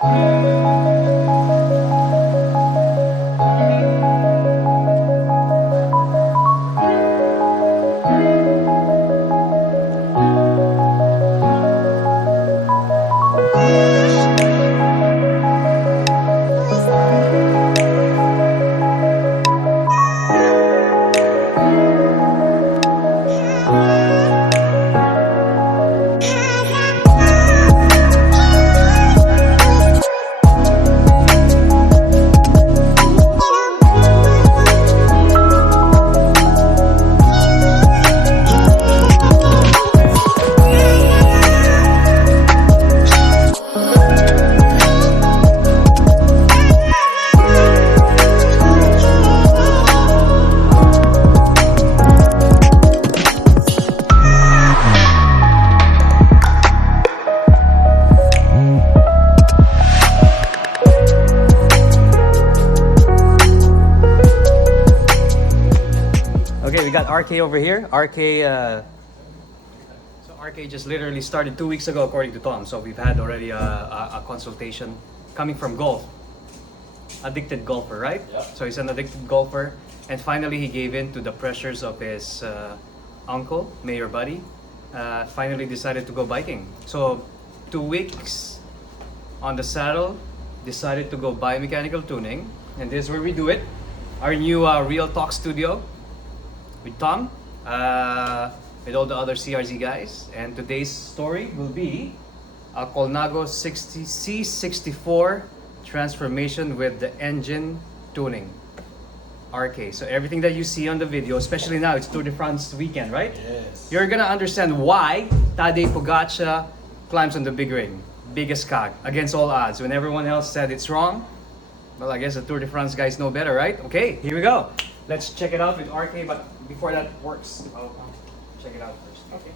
Okay, we got RK over here. So RK just literally started 2 weeks ago, according to Tom. So we've had already a consultation coming from golf. Addicted golfer, right? Yep. So he's an addicted golfer, and finally he gave in to the pressures of his uncle, Mayor Buddy. Finally decided to go biking. So 2 weeks on the saddle, decided to go biomechanical tuning, and this is where we do it. Our new Real Talk studio with Tom, with all the other CRZ guys, and today's story will be a Colnago C64 transformation with the engine tuning. RK. So everything that you see on the video, especially now, it's Tour de France weekend, right? Yes. You're gonna understand why Tadej Pogacar climbs on the big ring, biggest cog, against all odds. When everyone else said it's wrong, well, I guess the Tour de France guys know better, right? Okay, here we go. Let's check it out with RK, but before that works, I'll check it out first. Okay.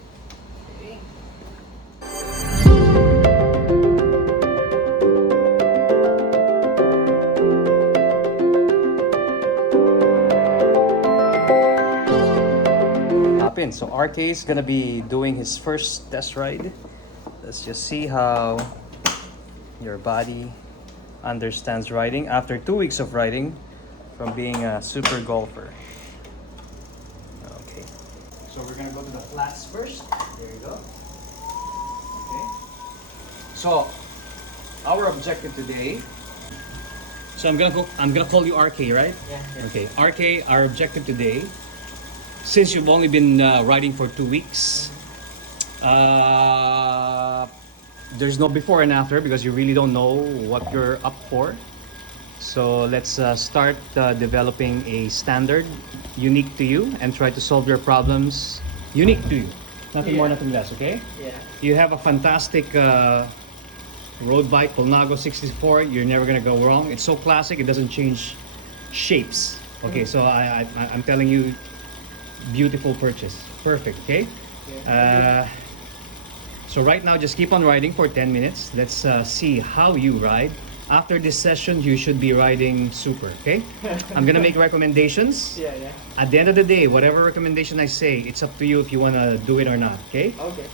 Hop in. So RK is gonna be doing his first test ride. Let's just see how your body understands riding after 2 weeks of riding from being a super golfer. Okay, so we're gonna go to the flats first. There you go. Okay, so our objective today, so I'm gonna call you RK, right? Yeah. Okay, RK, our objective today, since you've only been riding for 2 weeks, there's no before and after because you really don't know what you're up for. So let's start developing a standard unique to you and try to solve your problems unique to you. Nothing more, nothing less, okay? Yeah. You have a fantastic road bike, Colnago 64. You're never gonna go wrong. It's so classic, it doesn't change shapes. Okay, so I'm telling you, beautiful purchase. Perfect, okay? So right now, just keep on riding for 10 minutes. Let's see how you ride. After this session, you should be riding super, okay? I'm gonna make recommendations. Yeah. At the end of the day, whatever recommendation I say, it's up to you if you wanna do it or not, okay? Okay.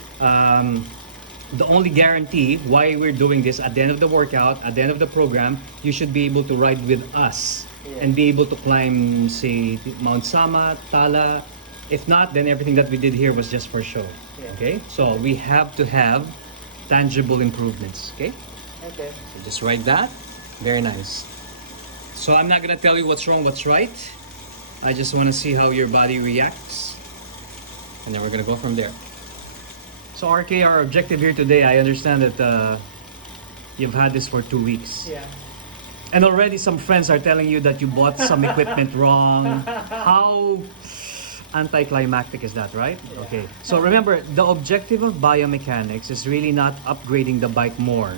The only guarantee why we're doing this, at the end of the workout, at the end of the program, you should be able to ride with us and be able to climb, say, Mount Sama, Tala. If not, then everything that we did here was just for show. Yeah. Okay? So we have to have tangible improvements. Okay? Okay. So just write that. Very nice. So I'm not gonna tell you what's wrong, what's right. I just wanna see how your body reacts. And then we're gonna go from there. So RK, our objective here today, I understand that you've had this for 2 weeks. Yeah. And already some friends are telling you that you bought some equipment wrong. How anticlimactic is that, right? Yeah. Okay. So remember, the objective of biomechanics is really not upgrading the bike more,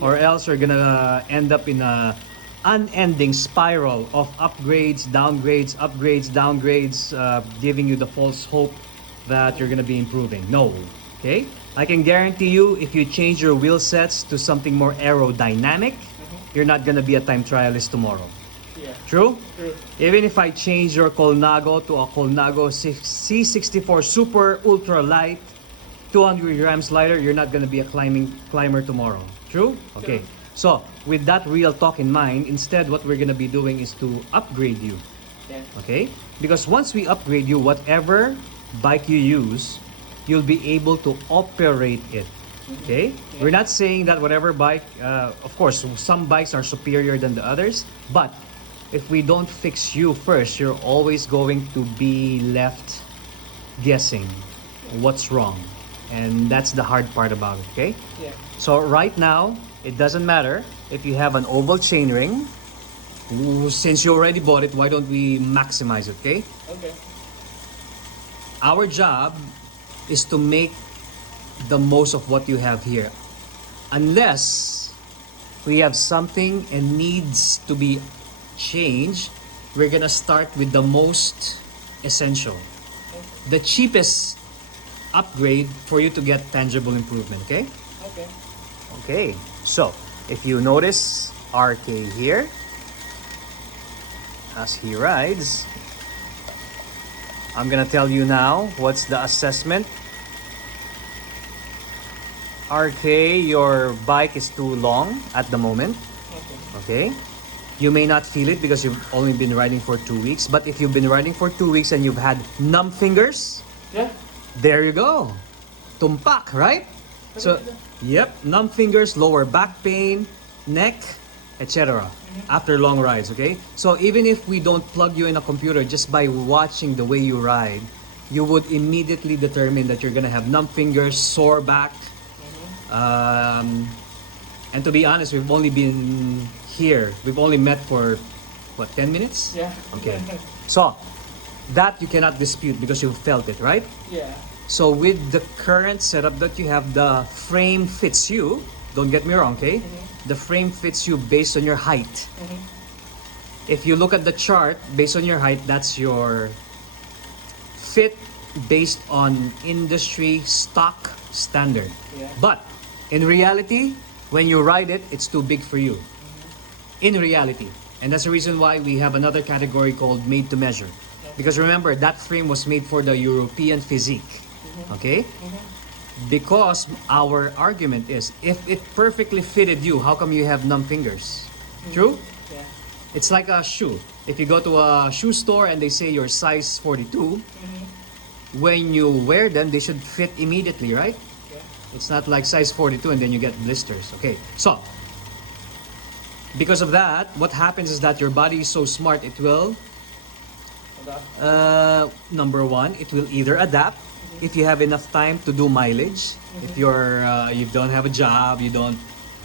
or else you're gonna end up in a unending spiral of upgrades, downgrades, upgrades, downgrades, giving you the false hope that you're gonna be improving. No. Okay? I can guarantee you, if you change your wheel sets to something more aerodynamic, you're not gonna be a time trialist tomorrow. Yeah. True? True. Even if I change your Colnago to a Colnago C64 Super Ultra Light, 200 grams lighter, you're not gonna be a climber tomorrow. True? Okay. So, with that real talk in mind, instead what we're gonna be doing is to upgrade you. Yeah. Okay? Because once we upgrade you, whatever bike you use, you'll be able to operate it. Okay? Yeah. We're not saying that whatever bike, of course, some bikes are superior than the others, but if we don't fix you first, you're always going to be left guessing what's wrong. And that's the hard part about it, okay? Yeah. So right now, it doesn't matter if you have an oval chainring. Since you already bought it, why don't we maximize it, okay? Okay. Our job is to make the most of what you have here. Unless we have something and needs to be changed, we're gonna start with the most essential. The cheapest upgrade for you to get tangible improvement, okay? Okay. Okay, so if you notice RK here, as he rides, I'm gonna tell you now what's the assessment. RK, your bike is too long at the moment. Okay. Okay, you may not feel it because you've only been riding for 2 weeks, but if you've been riding for 2 weeks and you've had numb fingers, Yeah. there you go. Tumpak, right? So, yep, numb fingers, lower back pain, neck, etc. After long rides, okay? So even if we don't plug you in a computer, just by watching the way you ride, you would immediately determine that you're gonna have numb fingers, sore back. And to be honest, we've only been here, we've only met for, what, 10 minutes? Yeah. Okay. So, that you cannot dispute because you felt it, right? Yeah. So with the current setup that you have, the frame fits you. Don't get me wrong, okay? The frame fits you based on your height. If you look at the chart, based on your height, that's your fit based on industry stock standard. Yeah. But in reality, when you ride it, it's too big for you. In reality. And that's the reason why we have another category called made to measure. Because remember, that frame was made for the European physique. Okay? Because our argument is, if it perfectly fitted you, how come you have numb fingers? True? Yeah. It's like a shoe. If you go to a shoe store and they say you're size 42, when you wear them, they should fit immediately, right? Yeah. It's not like size 42 and then you get blisters. Okay, so because of that, what happens is that your body is so smart, it will, number one, it will either adapt if you have enough time to do mileage. If you don't have a job, you don't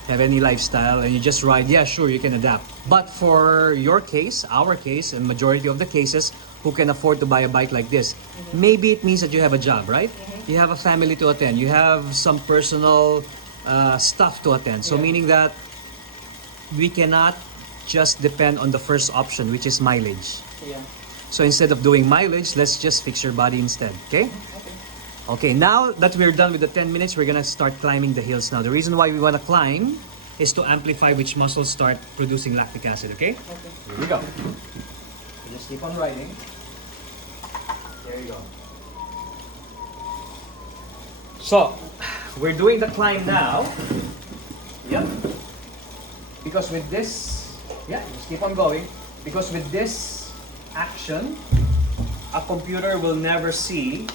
have any lifestyle, and you just ride, yeah, sure, you can adapt. But for your case, our case, and majority of the cases, who can afford to buy a bike like this, maybe it means that you have a job, right? You have a family to attend. You have some personal stuff to attend. So Yeah. meaning that we cannot just depend on the first option, which is mileage. Yeah. So instead of doing mileage, let's just fix your body instead, okay? Okay, now that we're done with the 10 minutes, we're gonna start climbing the hills now. The reason why we wanna climb is to amplify which muscles start producing lactic acid, okay? Okay. Here we go. You just keep on riding. There you go. So, we're doing the climb now. Yep. Because with this, yeah, just keep on going. Because with this action, a computer will never see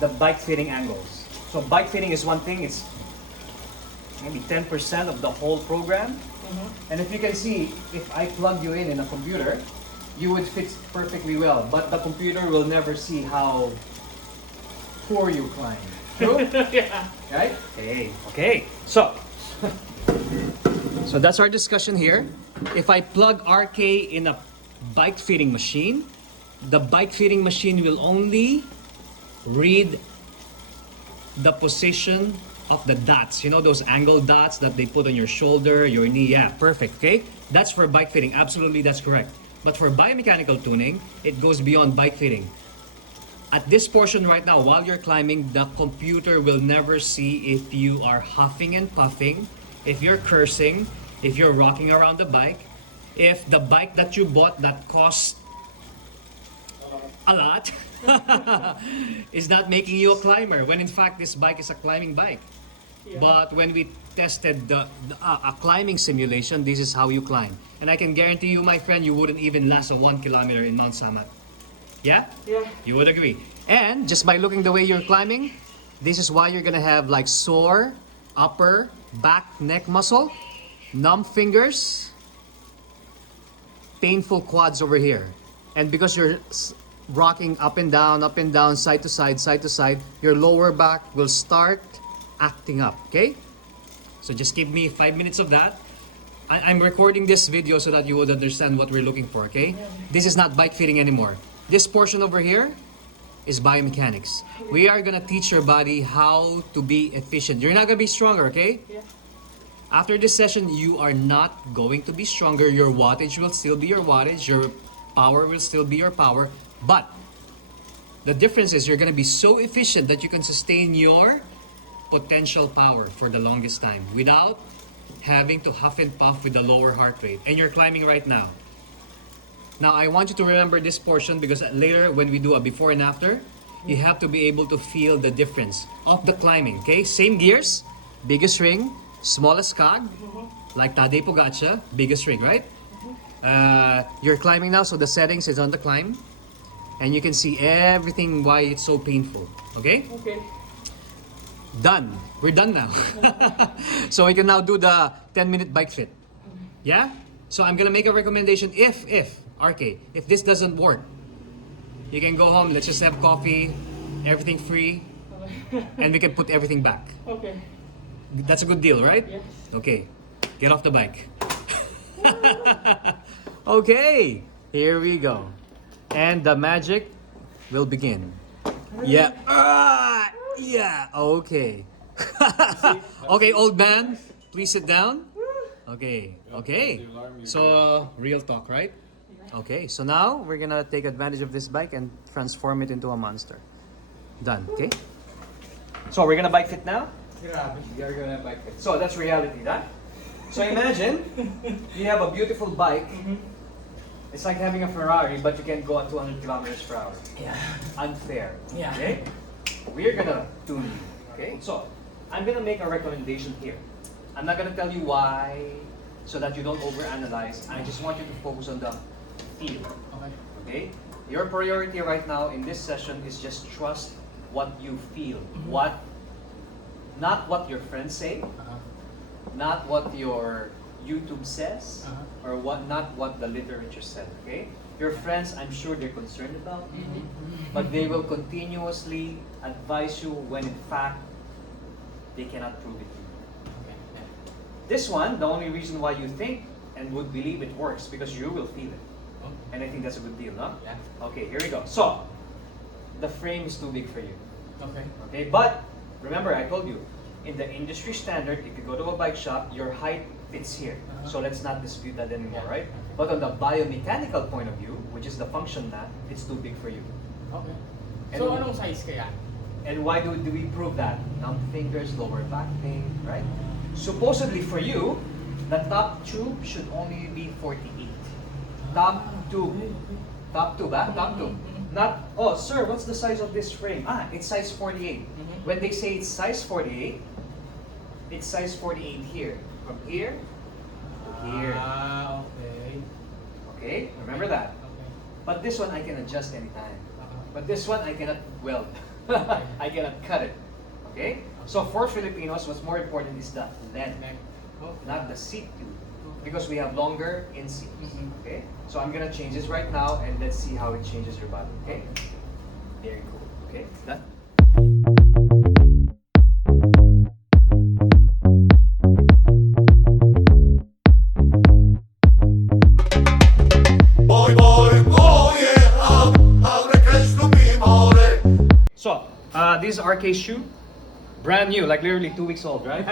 the bike fitting angles. So bike fitting is one thing, it's maybe 10% of the whole program. And if you can see, if I plug you in a computer, you would fit perfectly well. But the computer will never see how poor you climb. True? Yeah. Right? Okay. Okay. So, so that's our discussion here. If I plug RK in a bike fitting machine, the bike fitting machine will only read the position of the dots. You know those angle dots that they put on your shoulder, your knee? Yeah, perfect. Okay? That's for bike fitting. Absolutely, that's correct. But for biomechanical tuning, it goes beyond bike fitting. At this portion right now, while you're climbing, the computer will never see if you are huffing and puffing, if you're cursing, if you're rocking around the bike, if the bike that you bought that cost a lot is not making you a climber, when in fact this bike is a climbing bike. But when we tested a climbing simulation, this is how you climb. And I can guarantee you, my friend, you wouldn't even last a 1 kilometer in Mount Samat. Yeah? Yeah. You would agree. And just by looking the way you're climbing, this is why you're gonna have like sore upper back neck muscle, numb fingers, painful quads over here. And because you're rocking up and down, side to side, your lower back will start acting up, okay? So just give me 5 minutes of that. I'm recording this video so that you would understand what we're looking for, okay? This is not bike fitting anymore. This portion over here is biomechanics. We are gonna teach your body how to be efficient. You're not gonna be stronger, okay? Yeah. After this session, you are not going to be stronger. Your wattage will still be your wattage. Your power will still be your power. But the difference is you're gonna be so efficient that you can sustain your potential power for the longest time without having to huff and puff with the lower heart rate. And you're climbing right now. Now, I want you to remember this portion because later when we do a before and after, you have to be able to feel the difference of the climbing, okay? Same gears, biggest ring, smallest cog, like Tadej Pogacar, biggest ring, right? You're climbing now, so the settings is on the climb. And you can see everything why it's so painful, okay? Okay. Done. We're done now. So we can now do the 10-minute bike fit. Yeah? So I'm gonna make a recommendation if this doesn't work, you can go home, let's just have coffee, everything free, and we can put everything back. Okay. That's a good deal, right? Yes. Okay, get off the bike. Okay, here we go. And the magic will begin. Yeah. Yeah, okay. Okay, old man, please sit down. Okay, okay. So, real talk, right? Okay, so now we're gonna take advantage of this bike and transform it into a monster. Done, okay? So, we're gonna bike fit now? Grabe. We are gonna bike fit. So, that's reality, right? So, imagine you have a beautiful bike. It's like having a Ferrari, but you can't go at 200 kilometers per hour. Yeah. Unfair. Yeah. Okay? We're gonna tune you. Okay? So, I'm gonna make a recommendation here. I'm not gonna tell you why, so that you don't overanalyze. I just want you to focus on the feel. Okay. Okay? Your priority right now in this session is just trust what you feel. Not what your friends say, not what your YouTube says, or not what the literature said. Okay? Your friends, I'm sure they're concerned about you, but they will continuously advise you when in fact they cannot prove it. This one, the only reason why you think and would believe it works because you will feel it. And I think that's a good deal, no? Yeah. Okay, here we go. So, the frame is too big for you. Okay. Okay, but remember I told you, in the industry standard, if you go to a bike shop, your height fits here. So let's not dispute that anymore, Yeah. right? But on the biomechanical point of view, which is the function mat, it's too big for you. Okay. And So, anong size kaya? And why do we prove that? Numb fingers, lower back pain, right? Supposedly for you, the top tube should only be 48. Top tube. Top tube, ah? Top tube. Not, oh, sir, what's the size of this frame? Ah, it's size 48. When they say it's size 48, it's size 48 here. From here to here. Ah, okay. Okay? Remember that. Okay. But this one I can adjust anytime. But this one I cannot weld. I cannot cut it. Okay? So for Filipinos, what's more important is the length, not the seat tube. Because we have longer in seats. Okay? So I'm gonna change this right now and let's see how it changes your body. Okay? Very cool. Okay? Done? So, this is RK shoe. Brand new, like literally 2 weeks old, right?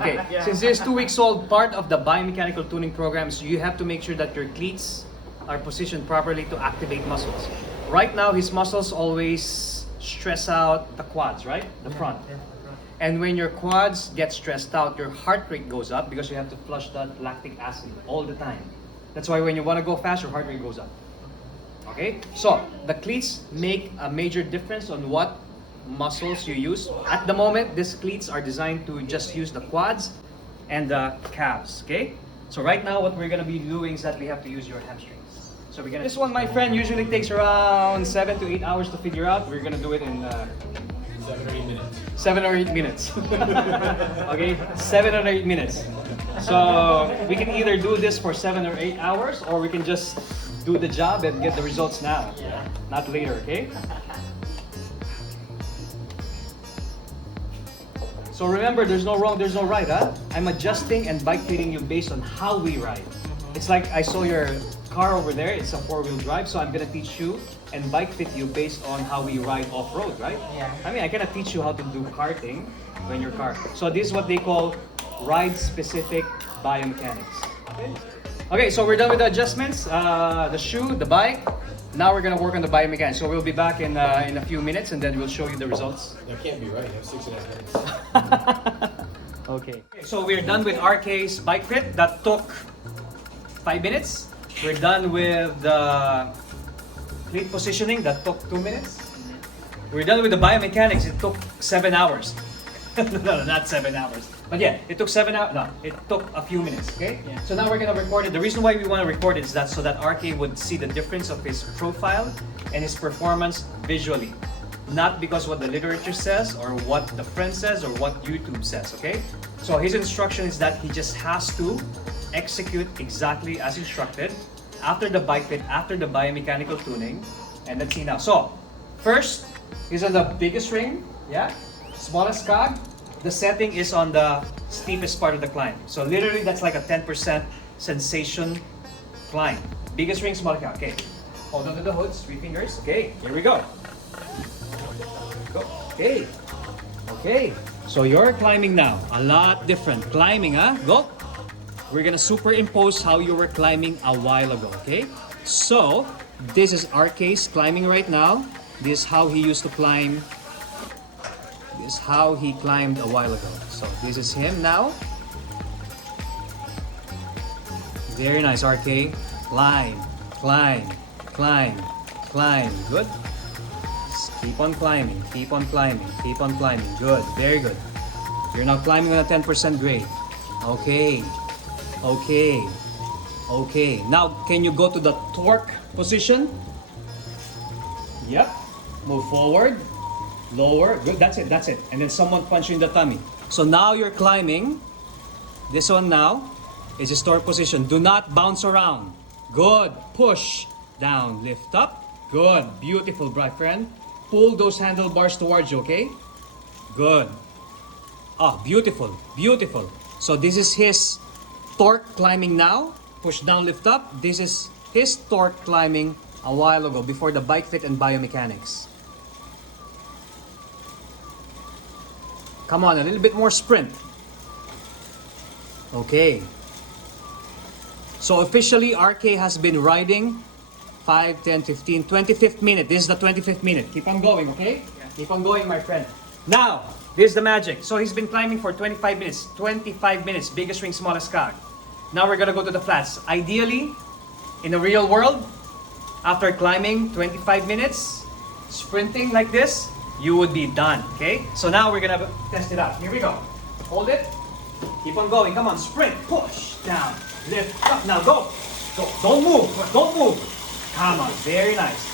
Okay. Yeah. Since this is 2 weeks old, part of the biomechanical tuning programs, you have to make sure that your cleats are positioned properly to activate muscles. Right now, his muscles always stress out the quads, right? The front. Yeah. And when your quads get stressed out, your heart rate goes up because you have to flush that lactic acid all the time. That's why when you want to go fast, your heart rate goes up. Okay? So, the cleats make a major difference on what muscles you use. At the moment, these cleats are designed to just use the quads and the calves, okay? So right now, what we're gonna be doing is that we have to use your hamstrings. So we're gonna. This one, my friend, usually takes around 7 to 8 hours to figure out. We're gonna do it in 7 or 8 minutes. 7 or 8 minutes. Okay, 7 or 8 minutes. So we can either do this for 7 or 8 hours, or we can just do the job and get the results now, not later. Okay. So remember, there's no wrong, there's no right, huh? I'm adjusting and bike fitting you based on how we ride. It's like I saw your car over there, it's a 4-wheel drive, so I'm gonna teach you and bike fit you based on how we ride off-road, right? Yeah. I mean, I cannot teach you how to do karting when you're car. So this is what they call ride-specific biomechanics. Okay, so we're done with the adjustments, the shoe, the bike. Now we're gonna work on the biomechanics. So we'll be back in a few minutes, and then we'll show you the results. That can't be right. You have 6.5 minutes. Okay. So we're done with RK's bike fit. That took 5 minutes. We're done with the cleat positioning. That took 2 minutes. We're done with the biomechanics. It took 7 hours. No, not 7 hours. But yeah, it took 7 hours. No, it took a few minutes. Okay. Yeah. So now we're gonna record it. The reason why we want to record it is that so that RK would see the difference of his profile and his performance visually, not because what the literature says or what the friend says or what YouTube says. Okay. So his instruction is that he just has to execute exactly as instructed after the bike fit, after the biomechanical tuning, and let's see now. So first, he's on the biggest ring. Yeah. Smallest cog, the setting is on the steepest part of the climb. So literally that's like a 10% sensation climb. Biggest ring, smallest cog. Okay. Hold on to the hoods, 3 fingers. Okay, here we go. Go. Okay. Okay. So you're climbing now. A lot different. Climbing, huh? Go. We're gonna superimpose how you were climbing a while ago, okay? So, this is RK's climbing right now. This is how he used to climb. This is how he climbed a while ago. So this is him now. Very nice, RK. Climb, climb, climb, climb. Good. Just keep on climbing, keep on climbing, keep on climbing. Good, very good. You're now climbing on a 10% grade. Okay, okay, okay. Now, can you go to the torque position? Yep. Move forward. Lower, good, that's it, that's it. And then someone punch you in the tummy. So now you're climbing. This one now is a torque position. Do not bounce around. Good, push, down, lift up. Good, beautiful, my friend. Pull those handlebars towards you, okay? Good. Ah, beautiful, beautiful. So this is his torque climbing now. Push down, lift up. This is his torque climbing a while ago before the bike fit and biomechanics. Come on, a little bit more sprint. Okay. So officially, RK has been riding 5, 10, 15, 25th minute. This is the 25th minute. Keep on going, okay? Yeah. Keep on going, my friend. Now, this is the magic. So he's been climbing for 25 minutes. 25 minutes, biggest ring, smallest cog. Now we're gonna go to the flats. Ideally, in the real world, after climbing 25 minutes, sprinting like this, you would be done, okay? So now we're gonna test it out. Here we go. Hold it. Keep on going. Come on, sprint, push, down, lift, up. Now go. Go. Don't move. Don't move. Come on. Very nice.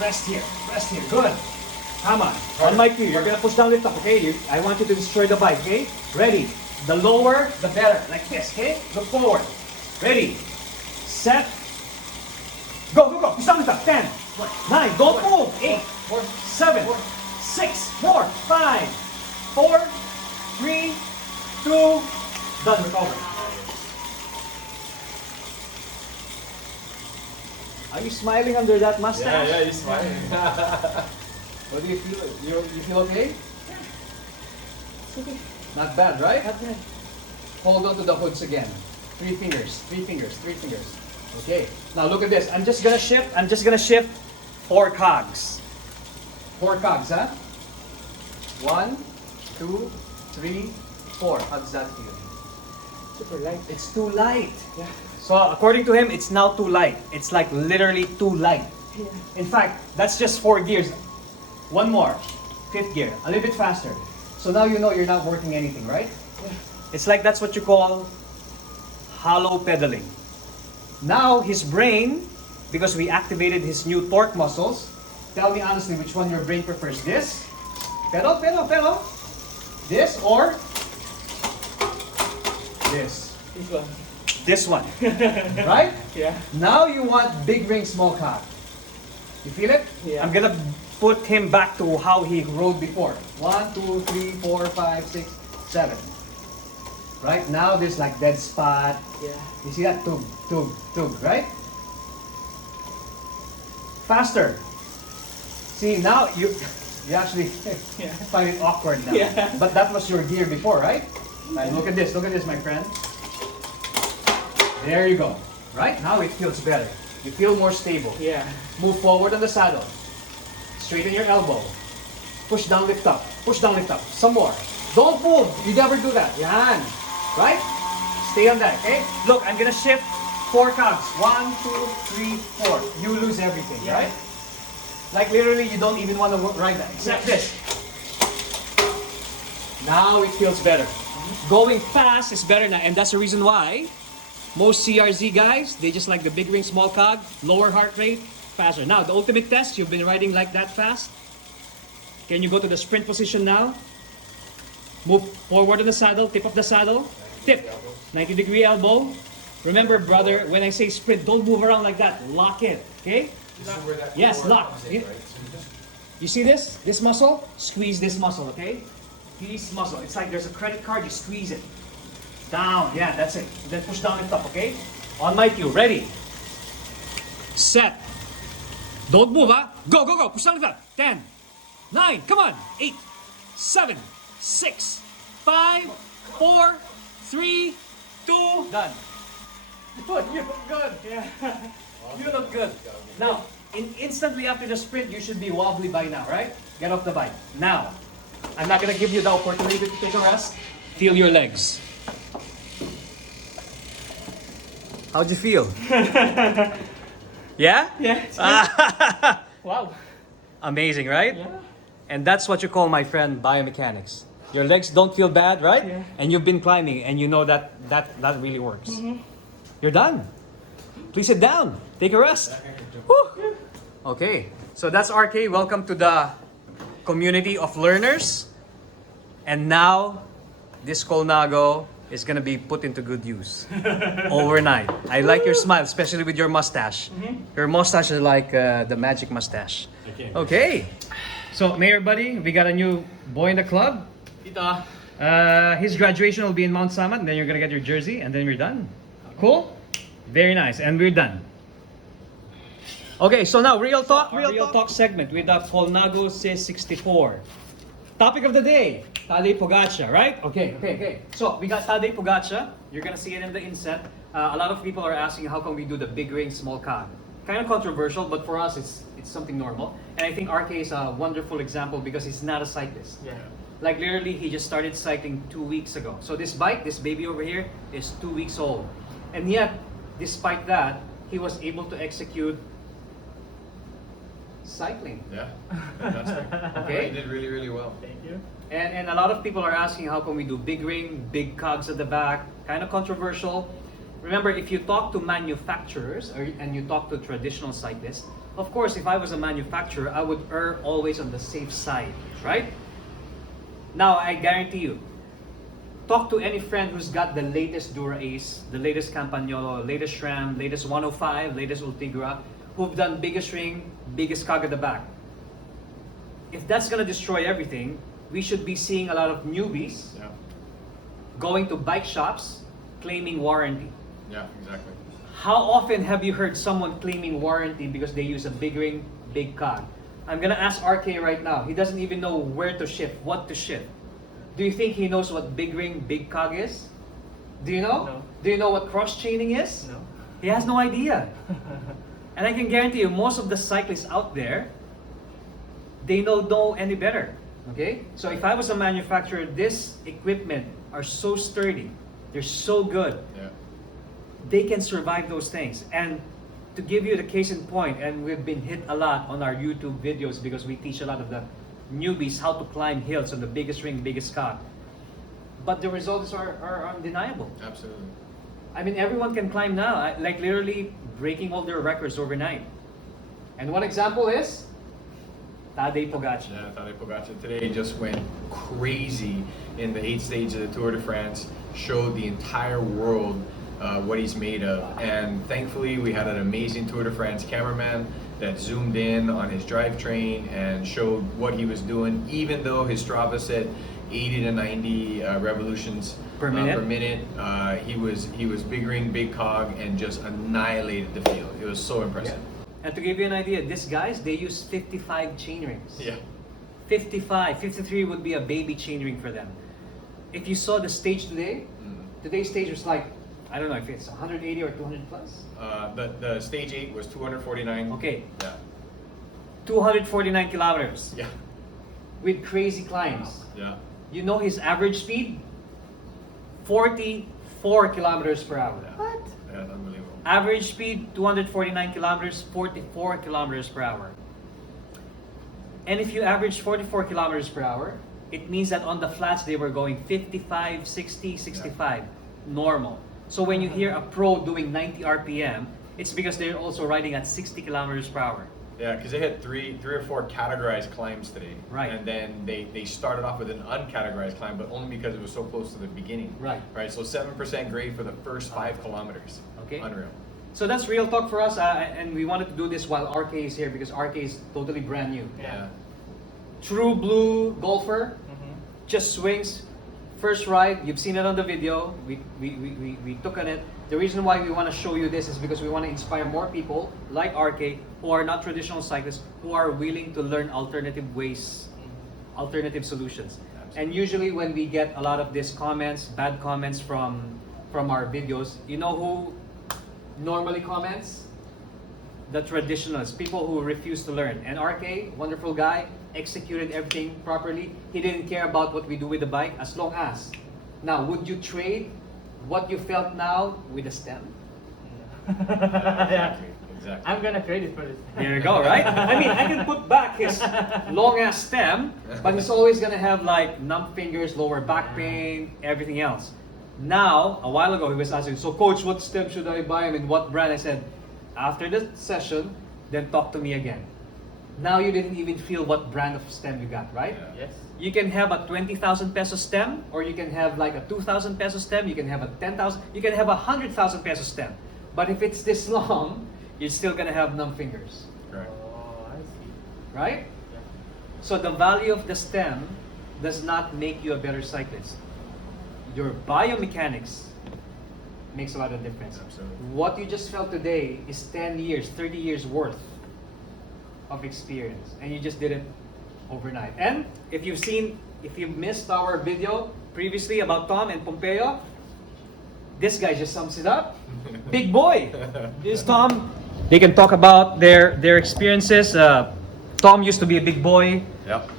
Rest here. Rest here. Good. Come on. On my cue. You're gonna push down, lift up, okay? I want you to destroy the bike, okay? Ready. The lower, the better. Like this, okay? Look forward. Ready. Set. Go, go, go. Push down, lift up. 10, 9. Don't move. 8, 7, 6, more, 5, 4, 3, 2, done, recover. Are you smiling under that mustache? Yeah, he's smiling. What do you feel? You feel okay? Not bad, right? Not bad. Hold on to the hoods again. 3 fingers, 3 fingers, 3 fingers. Okay. Now look at this. I'm just gonna shift 4 cogs. 4 cogs, huh? 1, 2, 3, 4. How does that feel? Super light. It's too light. Yeah. So according to him, it's now too light. It's like literally too light. Yeah. In fact, that's just 4 gears. One more. fifth gear, a little bit faster. So now you know you're not working anything, right? It's like that's what you call hollow pedaling. Now his brain, because we activated his new torque muscles, tell me honestly which one your brain prefers. This? Pedal, pedal, pedal. This or this? This one. This one. Right? Yeah. Now you want big ring, small cog. You feel it? Yeah. I'm gonna put him back to how he rode before. 1, 2, 3, 4, 5, 6, 7. Right? Now there's like dead spot. Yeah. You see that? Tug, tug, tug, right? Faster. See, now you actually Yeah. find it awkward now. Yeah. But that was your gear before, right? Right, look at this, my friend. There you go. Right? Now it feels better. You feel more stable. Yeah. Move forward on the saddle. Straighten your elbow. Push down, lift up. Push down, lift up. Some more. Don't move. You never do that. Yan. Right? Stay on that, okay? Look, I'm gonna shift 4 cogs. 1, 2, 3, 4. You lose everything, Yeah. right? Like literally, you don't even want to ride that. Except this. Now it feels better. Going fast is better now, and that's the reason why most CRZ guys, they just like the big ring, small cog, lower heart rate, faster. Now, the ultimate test, you've been riding like that fast. Can you go to the sprint position now? Move forward on the saddle, tip of the saddle, tip, 90-degree elbow. Remember, brother, when I say sprint, don't move around like that. Lock in, okay? This is where that Yes, core lock. comes in, right? So you just- You see this? This muscle? Squeeze this muscle, okay? This muscle. It's like there's a credit card, you squeeze it. Down. Yeah, that's it. Then push down and up, okay? On my cue. Ready. Set. Don't move, huh? Go, go, go. Push down and up. 10, 9, come on. 8, 7, 6, 5, 4, 3, 2, done. Good. You look good. Yeah. You look good. Now, instantly after the sprint, you should be wobbly by now, right? Get off the bike. Now, I'm not gonna give you the opportunity to take a rest. Feel your legs. How'd you feel? Yeah? Yeah. Wow. Amazing, right? Yeah. And that's what you call, my friend, biomechanics. Your legs don't feel bad, right? Yeah. And you've been climbing, and you know that really works. You're done. Please sit down. Take a rest. Whew. Okay, so that's RK. Welcome to the community of learners. And now, this Colnago is gonna be put into good use overnight. I like your smile, especially with your mustache. Your mustache is like the magic mustache. Okay. So, Mayor Buddy, we got a new boy in the club. Ito. His graduation will be in Mount Samat, and then you're gonna get your jersey, and then we're done. Cool? Very nice, and we're done. Okay, so now real talk segment with the Colnago C64. Topic of the day, Tadej Pogacar, right? Okay. So we got Tadej Pogacar. You're gonna see it in the inset. A lot of people are asking how come we do the big ring, small cog. Kind of controversial, but for us it's something normal. And I think RK is a wonderful example because he's not a cyclist. Yeah. Like literally, he just started cycling 2 weeks ago. So this bike, this baby over here, is 2 weeks old. And yet, despite that, he was able to execute cycling. Yeah, fantastic. Okay. He did really, really well. Thank you. And a lot of people are asking how come we do big ring, big cogs at the back, kind of controversial. Remember, if you talk to manufacturers and you talk to traditional cyclists, of course, if I was a manufacturer, I would err always on the safe side, right? Now, I guarantee you, talk to any friend who's got the latest Dura Ace, the latest Campagnolo, latest SRAM, latest 105, latest Ultigra, who've done biggest ring, biggest cog at the back. If that's gonna destroy everything, we should be seeing a lot of newbies Yeah, going to bike shops claiming warranty. yeah, exactly. How often have you heard someone claiming warranty because they use a big ring, big cog? I'm gonna ask RK right now. He doesn't even know where to shift, what to shift. Do you think he knows what big ring, big cog is? Do you know? No. Do you know what cross chaining is? No. He has no idea. And I can guarantee you, most of the cyclists out there, they don't know any better. Okay? So if I was a manufacturer, this equipment are so sturdy. They're so good. Yeah, They can survive those things. And to give you the case in point, and we've been hit a lot on our YouTube videos because we teach a lot of the newbies how to climb hills on the biggest ring, biggest cog. But the results are undeniable. Absolutely. I mean, everyone can climb now, like literally breaking all their records overnight. And one example is Tadej Pogacar. Yeah, Tadej Pogacar today just went crazy in the 8th stage of the Tour de France, showed the entire world what he's made of. And thankfully, we had an amazing Tour de France cameraman that zoomed in on his drivetrain and showed what he was doing, even though his Strava said 80 to 90 revolutions per minute. He was big ring, big cog, and just annihilated the field. It was so impressive. Yeah. And to give you an idea, these guys, they use 55 chain rings. Yeah. 55, 53 would be a baby chain ring for them. If you saw the stage today, today's stage was like, I don't know if it's 180 or 200 plus. The stage 8 was 249. Okay. Yeah. 249 kilometers Yeah. with crazy climbs. Yeah. You know his average speed? 44 kilometers per hour. Yeah. What? Yeah, unbelievable. Average speed 249 kilometers, 44 kilometers per hour. And if you average 44 kilometers per hour, it means that on the flats they were going 55, 60, 65, normal. So when you hear a pro doing 90 RPM, it's because they're also riding at 60 kilometers per hour. Yeah, because they had three or four categorized climbs today. Right. And then they started off with an uncategorized climb, but only because it was so close to the beginning. Right. Right. So 7% grade for the first 5 kilometers. Okay. Unreal. So that's real talk for us, and we wanted to do this while RK is here because RK is totally brand new. Yeah. True blue golfer, just swings. First ride, you've seen it on the video. We took on it. The reason why we want to show you this is because we want to inspire more people like RK who are not traditional cyclists, who are willing to learn alternative ways, alternative solutions. Absolutely. And usually when we get a lot of these comments, bad comments from our videos, you know who normally comments? The traditionalists, people who refuse to learn. And RK, wonderful guy, executed everything properly. He didn't care about what we do with the bike as long as. Now, would you trade what you felt now with a stem? Yeah. Exactly. I'm gonna trade it for this. There you go, right? I mean, I can put back his long ass stem, but he's always gonna have like numb fingers, lower back pain, everything else. Now, a while ago, he was asking, so coach, what stem should I buy? I mean, what brand? I said, after the session, then talk to me again. Now you didn't even feel what brand of stem you got, right? Yeah. Yes. You can have a 20,000 peso stem, or you can have like a 2,000 peso stem, you can have a 10,000, you can have a 100,000 peso stem. But if it's this long, you're still gonna have numb fingers, Correct. Oh, I see. right? Yeah. So the value of the stem does not make you a better cyclist. Your biomechanics makes a lot of difference. Absolutely. What you just felt today is 10 years, 30 years worth of experience, and you just did it overnight. And if you've missed our video previously about Tom and Pompeo, this guy just sums it up. Big boy. This is Tom. They can talk about their experiences. Tom used to be a big boy. Yep.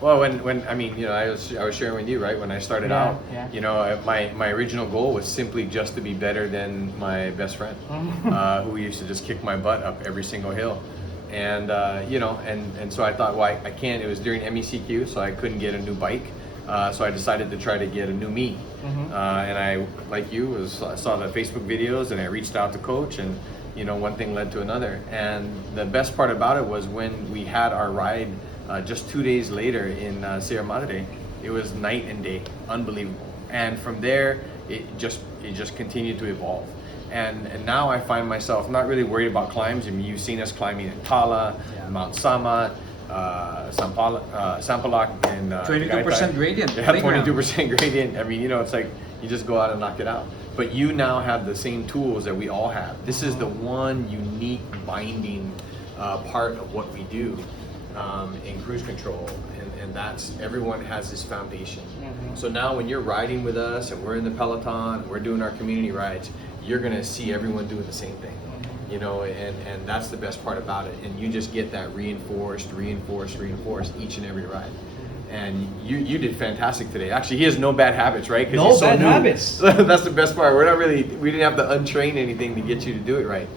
Well, when I mean, you know, I was sharing with you, right? When I started Yeah, out, yeah. you know, my original goal was simply just to be better than my best friend, who used to just kick my butt up every single hill. And you know, and so I thought, well, I can't. It was during MECQ, so I couldn't get a new bike. So I decided to try to get a new me. And I, like you, I saw the Facebook videos, and I reached out to coach, and you know, one thing led to another. And the best part about it was when we had our ride just 2 days later in Sierra Madre. It was night and day, unbelievable. And from there, it just continued to evolve. And now I find myself not really worried about climbs. I mean, you've seen us climbing in Tala, Mount Sama, Sampaloc, and 22% gradient. Yeah, playground. 22% gradient. I mean, you know, it's like you just go out and knock it out. But you now have the same tools that we all have. This is the one unique binding part of what we do in cruise control, and that's everyone has this foundation. So now when you're riding with us and we're in the peloton, we're doing our community rides, you're gonna see everyone doing the same thing, you know, and that's the best part about it. And you just get that reinforced each and every ride. And you did fantastic today. Actually, he has no bad habits, right? 'Cause No he's so bad new. habits. That's the best part. We didn't have to untrain anything to get you to do it right,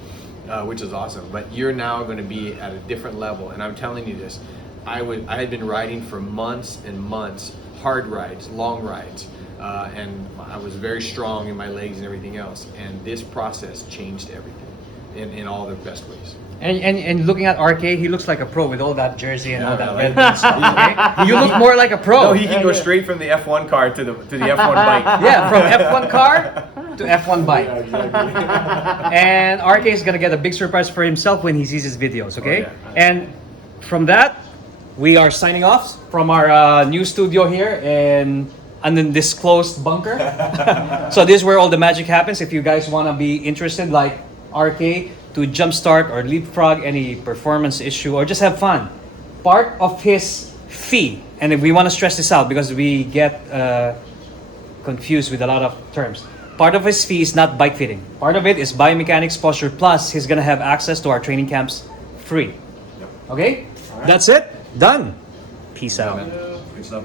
which is awesome. But you're now going to be at a different level. And I'm telling you this, I had been riding for months and months, hard rides, long rides, and I was very strong in my legs and everything else. And this process changed everything in all the best ways. And looking at RK, he looks like a pro with all that jersey and all that Yeah. red bull stuff. Okay? You look more like a pro. No, he can go straight from the F1 car to the F1 bike. Yeah, from F1 car to F1 bike. And RK is gonna get a big surprise for himself when he sees his videos, okay? Oh, yeah. And from that, we are signing off from our new studio here in an undisclosed bunker. So this is where all the magic happens. If you guys wanna be interested, like RK, to jumpstart or leapfrog any performance issue or just have fun, part of his fee, and we want to stress this out because we get confused with a lot of terms. Part of his fee is not bike fitting. Part of it is biomechanics posture, plus he's gonna have access to our training camps free. Okay? That's it. Done. Peace out. Good stuff.